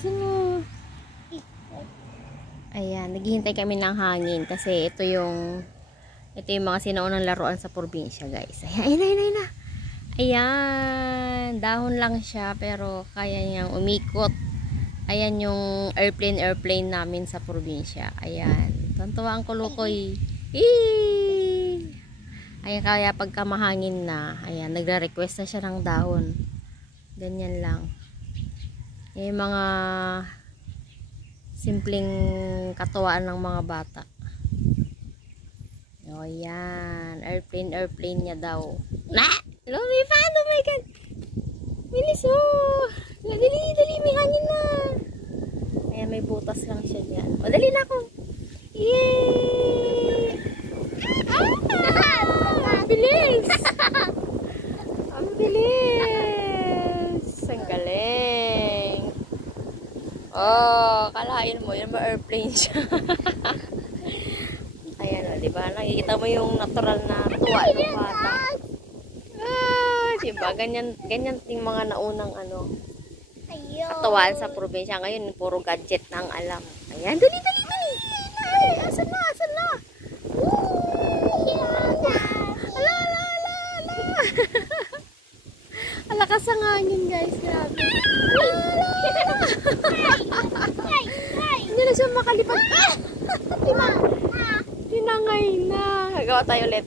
Bilisan mo. Ayan, naghihintay kami ng hangin kasi ito yung mga sinaunang laruan sa probinsya, guys. Ayan, ayan. Ayan, dahon lang siya pero kaya niyang umikot. Ayan yung airplane namin sa probinsya. Ayan, tuntua ang kulukoy. Ayan, kaya pagka mahangin na, ayan, nagre-request na siya ng dahon. Ganyan lang. Yung mga simpleng katuwaan ng mga bata. O yan, airplane niya daw. Lumipad, oh my god. Bilis oh. Dali, may hangin na. Ayan, may butas lang siya dyan. O, dali na ako. Yay! Bilis! Ang bilis! Ang galing. Oh, kalahin mo, yun ma-airplane siya. Ayan o, diba? Nakikita mo yung natural na tuwa ng bata. Diba? Ganyan yung mga naunang katuwaan sa probinsya. Ngayon, puro gadget na ang alam. Ayan, dali. Ay, asan na? Ala. Alakas ang hangin, guys. Grabe. Hindi na siya makalipad. Tinangay na. Gagawa tayo ulit.